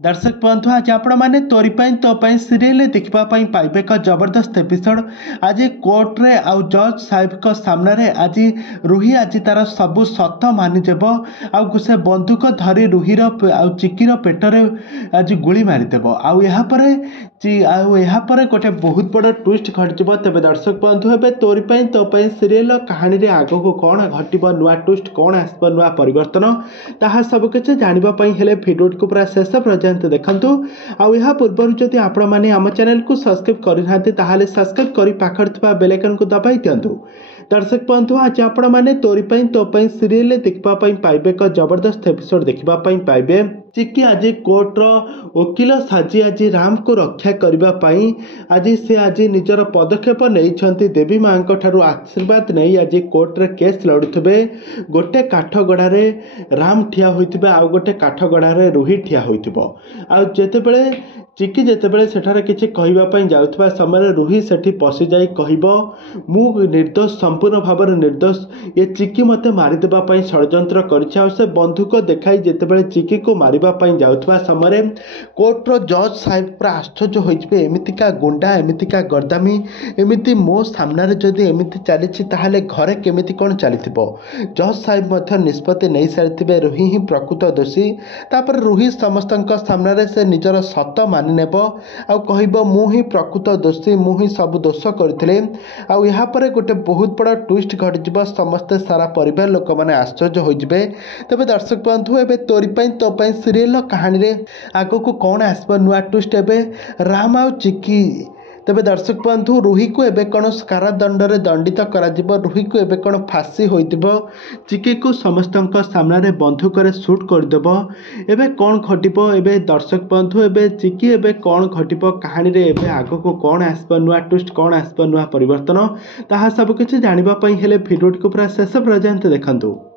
दर्शक बंधु आज आपण मैंने तोरी तो सीरियल देखापी पाइबे एक जबरदस्त एपिसोड। आज कोर्ट रे आउ जज साहेब को सामने आज रुही आज तार सबू सत मानिदेव आउ से बंदूक धरी रुहीर आउ चिकीर पेटरे आज गुली मारिदेव आउपर गोटे बहुत बड़ ट्विस्ट घटव। तेज दर्शक बंधु ए तोरी तो सीरियल कहानी आग को कौन घट नुआ ट्विस्ट कौन आस नुआ परिवर्तन ताहा सबकि जानापी भिडियो को पूरा शेष पर्यंत देखंतु। आउ या पूर्व जदि आपण माने आम चैनल को सब्सक्राइब करिनांते ताहाले सब्सक्राइब करी पाखर थिबा बेल आइकन को दबाई दियंतु। दर्शक बंधु आज आपण माने तोरी तो सीरियल देखा पाइबे एक जबरदस्त एपिसोड देखा पाइबे। चिकी आज कोर्टर वकिल साजी आज राम को रक्षा करने आज से आज निजर पदक्षेप नहीं देवी माँ आशीर्वाद नहीं आज कोर्ट रे केस लड़ुवे। गोटे काठगड़े राम ठिया होइथिबे आउ गोटे काठगड़े रुही ठिया होइथिबो। आ जेतेबेले चिकी जेतेबेले सेठारे किछि कहिबा जाउथबा समय रुही सेठी पशि जाई कहिबो मु निर्दोष संपूर्ण भाव निर्दोष ये चिकी मते मारिदेबा पई षड्यंत्र करिछि। आ से बंधुक देखाई जेतेबेले चिकी को मारिबा पई जाउथबा समय कोर्ट रो जज साहेब पूरा आश्चर्य होइछबे एमितिका गुंडा एमितिका गर्दामी एमिति मो सामने जदि एमिति चलीछि ताहाले घरे केमिति कोन चलीथिबो। जज साहेब मध्य निष्पत्ति नहीं सारिथिबे रुही ही प्रकृत दोषी। तापर रुही समस्तक सामने से निजर सत मानि नेब आउ कहबो मु ही प्रकृत दोषी मु ही सब दोष करथिले। आउ यहाँ पर गोटे बहुत बड़ा ट्विस्ट घटिଯିବ समस्ते सारा परिवार लोक मैंने आश्चर्य होइजिबे। तबे दर्शक बंधु एबे तोरी तो सीरियल कहानी रे आगो को कौन आसब नुआ ट्विस्ट एबे राम आउ चिकी। तेबे दर्शक बंधु रुही को एबे कौन कारादंड रे दंडित करा जिवो रुही को एबे कौन फांसी होइतिबो चिकी को समस्तक सामने बंधुक रे शूट करदेव एबे कौन घटिबो। एबे दर्शक बंधु एबे चिकी एबे कौन घटिबो कहानी रे एबे आगो को कौन आसबो नुआ ट्विस्ट कौन आसबो नुआ परिवर्तन ताहा सब किछि जानिबा पई हेले भिडियो को पूरा शेष पर्यंत देखंतु।